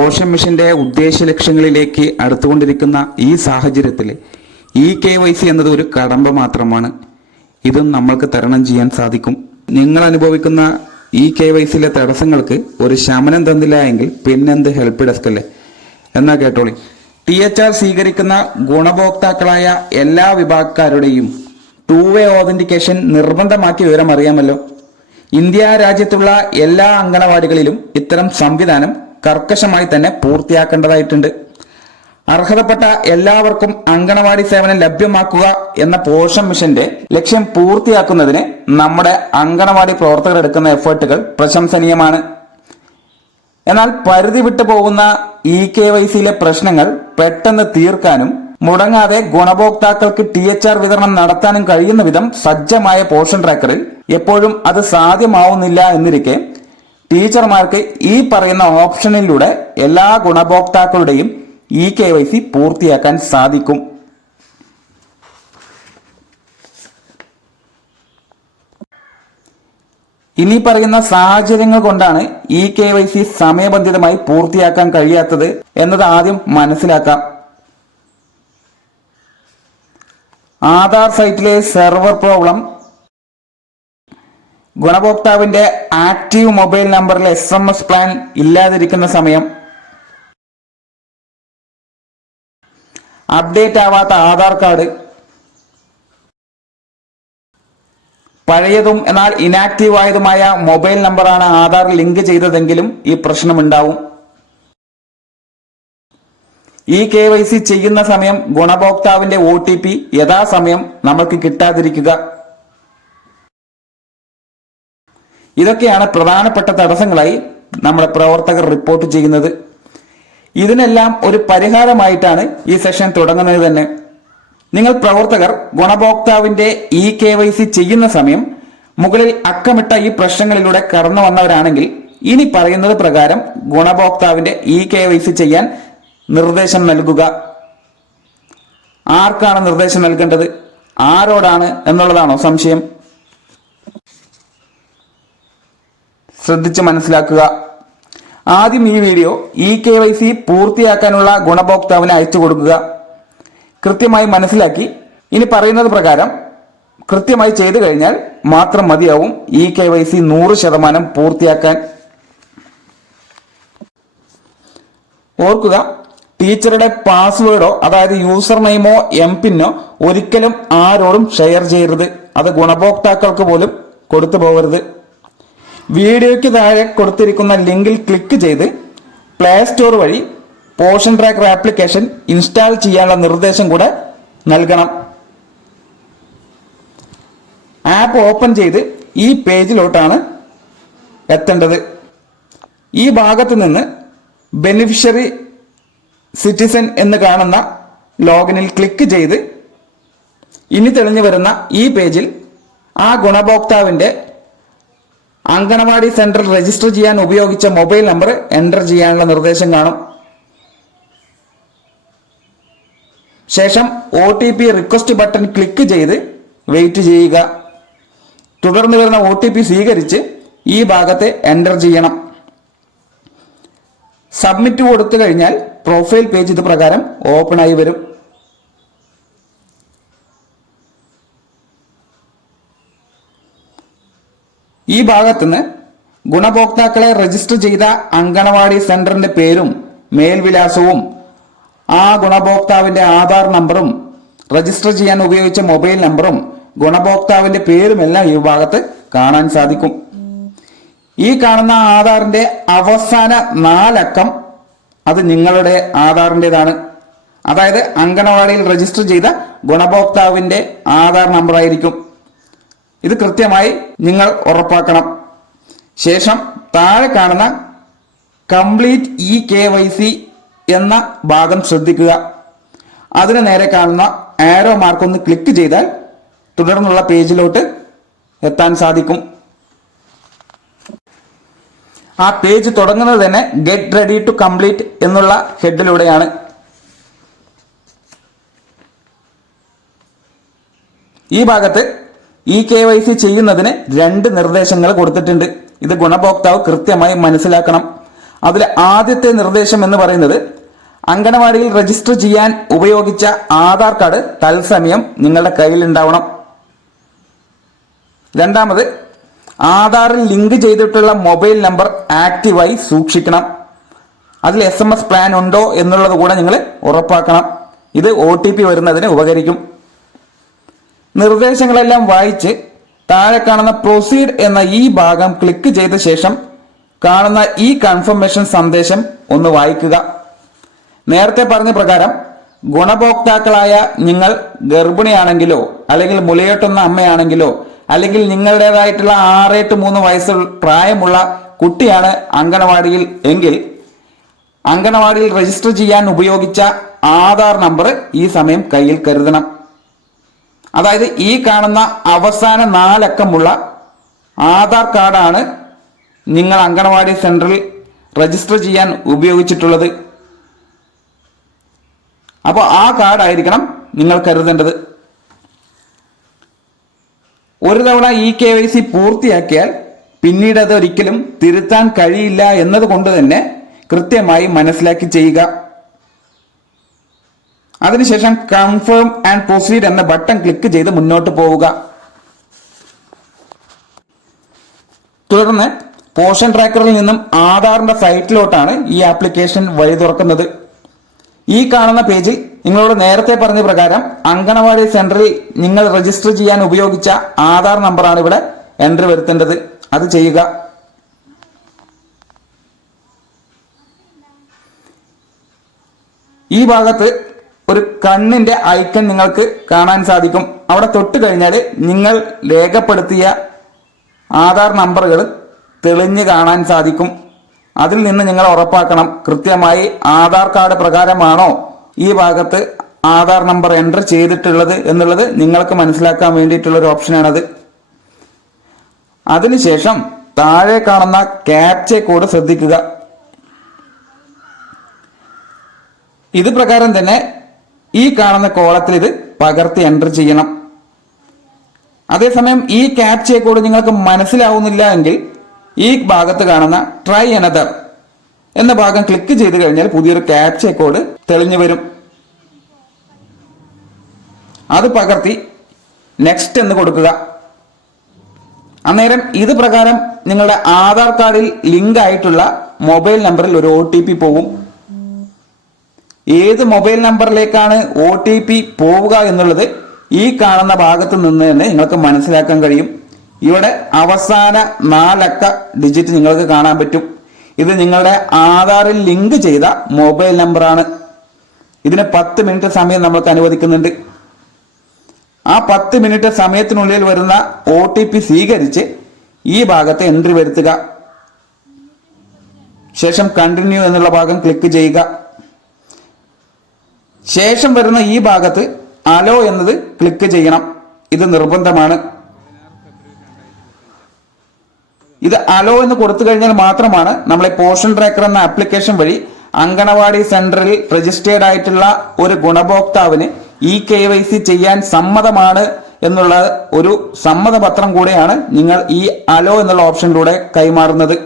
Portion മിഷന്റെ ഉദ്ദേശ ലക്ഷ്യങ്ങളിലേക്ക് അടുത്തുകൊണ്ടിരിക്കുന്ന ഈ സാഹചര്യത്തിൽ KYC എന്നത് ഒരു കടമ്പ മാത്രമാണ്. ഇതും നമ്മൾക്ക് തരണം ചെയ്യാൻ സാധിക്കും. നിങ്ങൾ അനുഭവിക്കുന്ന KYCയിലെ തടസ്സങ്ങൾക്ക് ഒരു ശമനം തന്നില്ല എങ്കിൽ പിന്നെന്ത് ഹെൽപ്പ് ഡെസ്ക് അല്ലേ? എന്നാ കേട്ടോളി. THR സ്വീകരിക്കുന്ന ഗുണഭോക്താക്കളായ എല്ലാ വിഭാഗക്കാരുടെയും 2-way ഓതന്റിക്കേഷൻ നിർബന്ധമാക്കിയ വിവരം അറിയാമല്ലോ. ഇന്ത്യ രാജ്യത്തുള്ള എല്ലാ അംഗനവാടികളിലും ഇത്തരം സംവിധാനം കർക്കശമായി തന്നെ പൂർത്തിയാക്കേണ്ടതായിട്ടുണ്ട്. അർഹതപ്പെട്ട എല്ലാവർക്കും അംഗനവാടി സേവനം ലഭ്യമാക്കുക എന്ന പോഷൻ മിഷന്റെ ലക്ഷ്യം പൂർത്തിയാക്കുന്നതിന് നമ്മുടെ അംഗനവാടി പ്രവർത്തകർ എടുക്കുന്ന എഫേർട്ടുകൾ പ്രശംസനീയമാണ്. എന്നാൽ പരിധി വിട്ടു പോകുന്ന KYCയിലെ പ്രശ്നങ്ങൾ പെട്ടെന്ന് തീർക്കാനും മുടങ്ങാതെ ഗുണഭോക്താക്കൾക്ക് THR വിതരണം നടത്താനും കഴിയുന്ന വിധം സജ്ജമായ പോഷൻ ട്രാക്കറിൽ എപ്പോഴും അത് സാധ്യമാവുന്നില്ല എന്നിരിക്കെ ടീച്ചർമാർക്ക് ഈ പറയുന്ന ഓപ്ഷനിലൂടെ എല്ലാ ഗുണഭോക്താക്കളുടെയും KYC പൂർത്തിയാക്കാൻ സാധിക്കും. ഇനി പറയുന്ന സാഹചര്യങ്ങൾ കൊണ്ടാണ് KYC സമയബന്ധിതമായി പൂർത്തിയാക്കാൻ കഴിയാത്തത് എന്നത് ആദ്യം മനസ്സിലാക്കാം. ആധാർ സൈറ്റിലെ സെർവർ പ്രോബ്ലം, ഗുണഭോക്താവിന്റെ ആക്റ്റീവ് മൊബൈൽ നമ്പറിൽ SMS പ്ലാൻ ഇല്ലാതിരിക്കുന്ന സമയം, അപ്ഡേറ്റ് ആവാത്ത ആധാർ കാർഡ്, പഴയതും എന്നാൽ ഇനാക്റ്റീവ് ആയതുമായ മൊബൈൽ നമ്പറാണ് ആധാർ ലിങ്ക് ചെയ്തതെങ്കിലും ഈ പ്രശ്നമുണ്ടാവും. KYC ചെയ്യുന്ന സമയം ഗുണഭോക്താവിന്റെ OTP യഥാസമയം നമുക്ക് കിട്ടാതിരിക്കുക. ഇതൊക്കെയാണ് പ്രധാനപ്പെട്ട തടസ്സങ്ങളായി നമ്മുടെ പ്രവർത്തകർ റിപ്പോർട്ട് ചെയ്യുന്നത്. ഇതിനെല്ലാം ഒരു പരിഹാരമായിട്ടാണ് ഈ സെഷൻ തുടങ്ങുന്നത് തന്നെ. നിങ്ങൾ പ്രവർത്തകർ ഗുണഭോക്താവിന്റെ KYC ചെയ്യുന്ന സമയം മുകളിൽ അക്കമിട്ട ഈ പ്രശ്നങ്ങളിലൂടെ കടന്നു വന്നവരാണെങ്കിൽ ഇനി പറയുന്നത് പ്രകാരം ഗുണഭോക്താവിന്റെ KYC ചെയ്യാൻ നിർദ്ദേശം നൽകുക. ആർക്കാണ് നിർദ്ദേശം നൽകേണ്ടത്, ആരോടാണ് എന്നുള്ളതാണോ സംശയം? ശ്രദ്ധിച്ച് മനസ്സിലാക്കുക. ആദ്യം ഈ വീഡിയോ KYC പൂർത്തിയാക്കാനുള്ള ഗുണഭോക്താവിന് അയച്ചു കൊടുക്കുക. കൃത്യമായി മനസ്സിലാക്കി ഇനി പറയുന്നത് പ്രകാരം കൃത്യമായി ചെയ്തു കഴിഞ്ഞാൽ മാത്രം മതിയാവും KYC 100% പൂർത്തിയാക്കാൻ. ഓർക്കുക, ടീച്ചറുടെ പാസ്വേഡോ അതായത് യൂസർ നെയിമോ MPINനോ ഒരിക്കലും ആരോടും ഷെയർ ചെയ്യരുത്. അത് ഗുണഭോക്താക്കൾക്ക് പോലും കൊടുത്തു പോകരുത്. വീഡിയോയ്ക്ക് താഴെ കൊടുത്തിരിക്കുന്ന ലിങ്കിൽ ക്ലിക്ക് ചെയ്ത് പ്ലേ സ്റ്റോർ വഴി പോഷൻ ട്രാക്കർ ആപ്ലിക്കേഷൻ ഇൻസ്റ്റാൾ ചെയ്യാനുള്ള നിർദ്ദേശം കൂടെ നൽകണം. ആപ്പ് ഓപ്പൺ ചെയ്ത് ഈ പേജിലോട്ടാണ് എത്തേണ്ടത്. ഈ ഭാഗത്ത് നിന്ന് ബെനിഫിഷ്യറി സിറ്റിസൺ എന്ന് കാണുന്ന ലോഗിനിൽ ക്ലിക്ക് ചെയ്ത് ഇനി തെളിഞ്ഞു വരുന്ന ഈ പേജിൽ ആ ഗുണഭോക്താവിന്റെ അംഗനവാടി സെന്ററിൽ രജിസ്റ്റർ ചെയ്യാൻ ഉപയോഗിച്ച മൊബൈൽ നമ്പർ എൻ്റർ ചെയ്യാനുള്ള നിർദ്ദേശം കാണും. ശേഷം OTP റിക്വസ്റ്റ് ബട്ടൺ ക്ലിക്ക് ചെയ്ത് വെയിറ്റ് ചെയ്യുക. തുടർന്ന് വരുന്ന OTP സ്വീകരിച്ച് ഈ ഭാഗത്ത് എൻ്റർ ചെയ്യണം. സബ്മിറ്റ് കൊടുത്തു കഴിഞ്ഞാൽ പ്രൊഫൈൽ പേജ് ഇത് പ്രകാരം ഓപ്പൺ ആയി വരും. ഈ ഭാഗത്തുനിന്ന് ഗുണഭോക്താക്കളെ രജിസ്റ്റർ ചെയ്ത അംഗനവാടി സെന്ററിന്റെ പേരും മേൽവിലാസവും ആ ഗുണഭോക്താവിന്റെ ആധാർ നമ്പറും രജിസ്റ്റർ ചെയ്യാൻ ഉപയോഗിച്ച മൊബൈൽ നമ്പറും ഗുണഭോക്താവിന്റെ പേരുമെല്ലാം ഈ ഭാഗത്ത് കാണാൻ സാധിക്കും. ഈ കാണുന്ന ആധാറിന്റെ അവസാന 4 അക്കം അത് നിങ്ങളുടെ ആധാറിൻ്റെതാണ്. അതായത് അംഗനവാടിയിൽ രജിസ്റ്റർ ചെയ്ത ഗുണഭോക്താവിന്റെ ആധാർ നമ്പർ ആയിരിക്കും. ഇത് കൃത്യമായി നിങ്ങൾ ഉറപ്പാക്കണം. ശേഷം താഴെ കാണുന്ന കംപ്ലീറ്റ് KYC എന്ന ഭാഗം ശ്രദ്ധിക്കുക. അതിന് നേരെ കാണുന്ന ആരോ മാർക്ക് ഒന്ന് ക്ലിക്ക് ചെയ്താൽ തുടർന്നുള്ള പേജിലോട്ട് എത്താൻ സാധിക്കും. ആ പേജ് തുടങ്ങുന്നത് തന്നെ ഗെറ്റ് റെഡി ടു കംപ്ലീറ്റ് എന്നുള്ള ഹെഡിലൂടെയാണ്. ഈ ഭാഗത്ത് KYC ചെയ്യുന്നതിന് 2 നിർദ്ദേശങ്ങൾ കൊടുത്തിട്ടുണ്ട്. ഇത് ഗുണഭോക്താവ് കൃത്യമായി മനസ്സിലാക്കണം. അതിൽ ആദ്യത്തെ നിർദ്ദേശം എന്ന് പറയുന്നത് അംഗനവാടിയിൽ രജിസ്റ്റർ ചെയ്യാൻ ഉപയോഗിച്ച ആധാർ കാർഡ് തത്സമയം നിങ്ങളുടെ കയ്യിൽ ഉണ്ടാവണം. രണ്ടാമത്, ആധാറിൽ ലിങ്ക് ചെയ്തിട്ടുള്ള മൊബൈൽ നമ്പർ ആക്റ്റീവായി സൂക്ഷിക്കണം. അതിൽ SMS പ്ലാൻ ഉണ്ടോ എന്നുള്ളത് കൂടെ നിങ്ങൾ ഉറപ്പാക്കണം. ഇത് OTP വരുന്നതിന് ഉപകരിക്കും. നിർദ്ദേശങ്ങളെല്ലാം വായിച്ച് താഴെ കാണുന്ന പ്രൊസീഡ് എന്ന ഈ ഭാഗം ക്ലിക്ക് ചെയ്ത ശേഷം കാണുന്ന ഈ കൺഫർമേഷൻ സന്ദേശം ഒന്ന് വായിക്കുക. നേരത്തെ പറഞ്ഞ പ്രകാരം ഗുണഭോക്താക്കളായ നിങ്ങൾ ഗർഭിണിയാണെങ്കിലോ അല്ലെങ്കിൽ മുലയൂട്ടുന്ന അമ്മയാണെങ്കിലോ അല്ലെങ്കിൽ നിങ്ങളുടേതായിട്ടുള്ള 6-3 വയസ്സ് പ്രായമുള്ള കുട്ടിയാണ് അംഗനവാടിയിൽ എങ്കിൽ അംഗനവാടിയിൽ രജിസ്റ്റർ ചെയ്യാൻ ഉപയോഗിച്ച ആധാർ നമ്പർ ഈ സമയം കയ്യിൽ കരുതണം. അതായത് ഈ കാണുന്ന അവസാന 4 അക്കമുള്ള ആധാർ കാർഡാണ് നിങ്ങൾ അംഗനവാടി സെന്ററിൽ രജിസ്റ്റർ ചെയ്യാൻ ഉപയോഗിച്ചിട്ടുള്ളത്. അപ്പോൾ ആ കാർഡായിരിക്കണം നിങ്ങൾ കരുതേണ്ടത്. ഒരു തവണ ഈ KYC പൂർത്തിയാക്കിയാൽ പിന്നീട് അത് ഒരിക്കലും തിരുത്താൻ കഴിയില്ല എന്നതുകൊണ്ട് തന്നെ കൃത്യമായി മനസ്സിലാക്കി ചെയ്യുക. അതിനുശേഷം കൺഫേം ആൻഡ് പ്രൊസീഡ് എന്ന ബട്ടൺ ക്ലിക്ക് ചെയ്ത് മുന്നോട്ട് പോവുക. തുടർന്ന് പോഷൻ ട്രാക്കറിൽ നിന്നും ആധാറിന്റെ സൈറ്റിലോട്ടാണ് ഈ ആപ്ലിക്കേഷൻ വഴി തുറക്കുന്നത്. ഈ കാണുന്ന പേജിൽ നിങ്ങളോട് നേരത്തെ പറഞ്ഞ പ്രകാരം അംഗനവാടി സെന്ററിൽ നിങ്ങൾ രജിസ്റ്റർ ചെയ്യാൻ ഉപയോഗിച്ച ആധാർ നമ്പറാണ് ഇവിടെ എൻട്രി വരുത്തേണ്ടത്. അത് ചെയ്യുക. ഈ ഭാഗത്ത് ഒരു കണ്ണിന്റെ ഐക്കൺ നിങ്ങൾക്ക് കാണാൻ സാധിക്കും. അവിടെ തൊട്ട് കഴിഞ്ഞാൽ നിങ്ങൾ രേഖപ്പെടുത്തിയ ആധാർ നമ്പറുകൾ തെളിഞ്ഞ് കാണാൻ സാധിക്കും. അതിൽ നിന്ന് നിങ്ങൾ ഉറപ്പാക്കണം കൃത്യമായി ആധാർ കാർഡ് പ്രകാരമാണോ ഈ ഭാഗത്ത് ആധാർ നമ്പർ എൻ്റർ ചെയ്തിട്ടുള്ളത് എന്നുള്ളത് നിങ്ങൾക്ക് മനസ്സിലാക്കാൻ വേണ്ടിയിട്ടുള്ള ഒരു ഓപ്ഷനാണത്. അതിനുശേഷം താഴെ കാണുന്ന ക്യാപ്ച കോഡ് ശ്രദ്ധിക്കുക. ഇത് പ്രകാരം തന്നെ ഈ കാണുന്ന കോളത്തിൽ ഇത് പകർത്തി എൻ്റർ ചെയ്യണം. അതേസമയം ഈ ക്യാപ്ച കോഡ് നിങ്ങൾക്ക് മനസ്സിലാവുന്നില്ല എങ്കിൽ ഈ ഭാഗത്ത് കാണുന്ന ട്രൈ അനദർ എന്ന ഭാഗം ക്ലിക്ക് ചെയ്ത് കഴിഞ്ഞാൽ പുതിയൊരു ക്യാപ്ച കോഡ് തെളിഞ്ഞു വരും. അത് പകർത്തി നെക്സ്റ്റ് എന്ന് കൊടുക്കുക. അന്നേരം ഇത് പ്രകാരം നിങ്ങളുടെ ആധാർ കാർഡിൽ ലിങ്ക് ആയിട്ടുള്ള മൊബൈൽ നമ്പറിൽ ഒരു OTP പോകും. ഏത് മൊബൈൽ നമ്പറിലേക്കാണ് OTP പോവുക എന്നുള്ളത് ഈ കാണുന്ന ഭാഗത്ത് നിന്ന് തന്നെ നിങ്ങൾക്ക് മനസ്സിലാക്കാൻ കഴിയും. ഇവിടെ അവസാന 4 അക്ക ഡിജിറ്റ് നിങ്ങൾക്ക് കാണാൻ പറ്റും. ഇത് നിങ്ങളുടെ ആധാറിൽ ലിങ്ക് ചെയ്ത മൊബൈൽ നമ്പറാണ്. ഇതിന് 10 മിനിറ്റ് സമയം നമ്മൾക്ക് അനുവദിക്കുന്നുണ്ട്. ആ 10 മിനിറ്റ് സമയത്തിനുള്ളിൽ വരുന്ന OTP സ്വീകരിച്ച് ഈ ഭാഗത്ത് എൻട്രി വരുത്തുക. ശേഷം കണ്ടിന്യൂ എന്നുള്ള ഭാഗം ക്ലിക്ക് ചെയ്യുക. ശേഷം വരുന്ന ഈ ഭാഗത്ത് അലോ എന്നത് ക്ലിക്ക് ചെയ്യണം. ഇത് നിർബന്ധമാണ്. ഇത് അലോ എന്ന് കൊടുത്തു കഴിഞ്ഞാൽ മാത്രമാണ് നമ്മളെ പോഷൻ ട്രാക്കർ എന്ന ആപ്ലിക്കേഷൻ വഴി അംഗനവാടി സെന്ററിൽ രജിസ്റ്റേർഡ് ആയിട്ടുള്ള ഒരു ഗുണഭോക്താവിന് ഈ KYC ചെയ്യാൻ സമ്മതമാണ് എന്നുള്ള ഒരു സമ്മതപത്രം കൂടെയാണ് നിങ്ങൾ ഈ അലോ എന്നുള്ള ഓപ്ഷനിലൂടെ കൈമാറുന്നത്.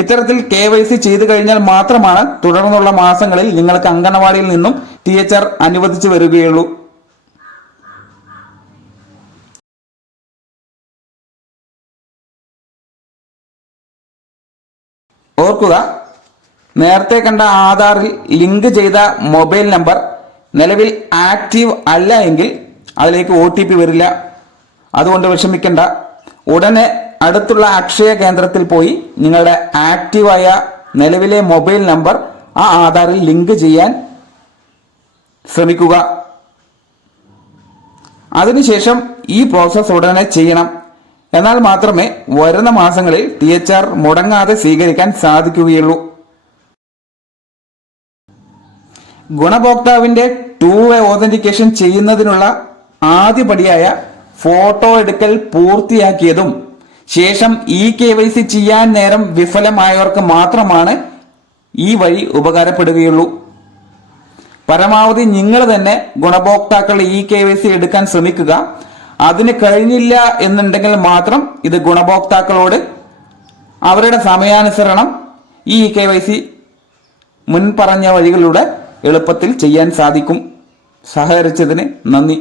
ഇത്തരത്തിൽ KYC ചെയ്തു കഴിഞ്ഞാൽ മാത്രമാണ് തുടർന്നുള്ള മാസങ്ങളിൽ നിങ്ങൾക്ക് അംഗനവാടിയിൽ നിന്നും THR അനുവദിച്ചു വരികയുള്ളൂ. ഓർക്കുക, നേരത്തെ കണ്ട ആധാറിൽ ലിങ്ക് ചെയ്ത മൊബൈൽ നമ്പർ നിലവിൽ ആക്റ്റീവ് അല്ല എങ്കിൽ അതിലേക്ക് OTP വരില്ല. അതുകൊണ്ട് വിഷമിക്കേണ്ട. ഉടനെ അടുത്തുള്ള അക്ഷയ കേന്ദ്രത്തിൽ പോയി നിങ്ങളുടെ ആക്റ്റീവായ നിലവിലെ മൊബൈൽ നമ്പർ ആ ആധാറിൽ ലിങ്ക് ചെയ്യാൻ ശ്രമിക്കുക. അതിനുശേഷം ഈ പ്രോസസ് ഉടനെ ചെയ്യണം. എന്നാൽ മാത്രമേ വരുന്ന മാസങ്ങളിൽ THR മുടങ്ങാതെ സ്വീകരിക്കാൻ സാധിക്കുകയുള്ളൂ. ഗുണഭോക്താവിന്റെ 2-way ഓതന്റിക്കേഷൻ ചെയ്യുന്നതിനുള്ള ആദ്യപടിയായ ഫോട്ടോ എടുക്കൽ പൂർത്തിയാക്കിയതും ശേഷം ഈ KYC ചെയ്യാൻ നേരം വിഫലമായവർക്ക് മാത്രമാണ് ഈ വഴി ഉപകാരപ്പെടുകയുള്ളൂ. പരമാവധി നിങ്ങൾ തന്നെ ഗുണഭോക്താക്കളുടെ ഈ KYC എടുക്കാൻ ശ്രമിക്കുക. അതിന് കഴിഞ്ഞില്ല എന്നുണ്ടെങ്കിൽ മാത്രം ഇത് ഗുണഭോക്താക്കളോട് അവരുടെ സമയാനുസരണം ഈ KYC മുൻ പറഞ്ഞ വഴികളിലൂടെ എളുപ്പത്തിൽ ചെയ്യാൻ സാധിക്കും. സഹകരിച്ചതിന് നന്ദി.